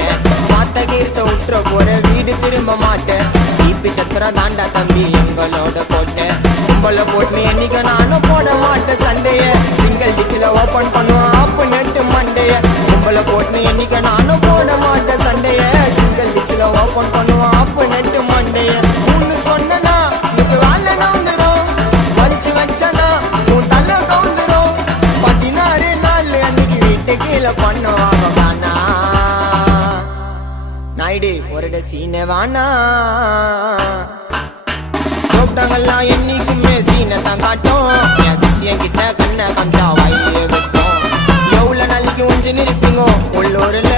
போட்டேன். மாத்த கீர்த்த உற்ற போற வீடு திரும்ப மாட்டேன். ஈப்பி சத்திரம் தாண்டா தம்பி எங்களோட கோட்டை. கும்பல போட்டு என்னைக்கு நானும் போட மாட்டேன் சண்டைய. சிங்கிள் டிச்சில ஓபன் பண்ணுவோம் ஆப்பு நெட்டு மண்டைய. கும்பல போட்டு என்னைக்கு நானும் போட மாட்டேன் சண்டைய. சிங்கிள் டிச்சில ஓபன் பண்ணுவோம் ஆப்பு நெட்டு மண்டைய. ஒன்னு சொன்னா இப்ப வேலை நவுந்துரும். வலிச்சு வச்சனா உன் தலை கவுந்துரும். 16 நாள் அன்னைக்கு வீட்டு கீழே பண்ணுவாங்க காணா. நாயுடு ஒரு சீனை வானா. கூப்பிட்டாங்கல்லாம் என்னைக்குமே சீனை தான் காட்டும். என் சிசியன் கிட்ட கண்ணை கஞ்சா வாயிலே விட்டோம். எவ்வளவு நாளைக்கு ஒஞ்சு நிற்பீங்க உள்ளூர்ல.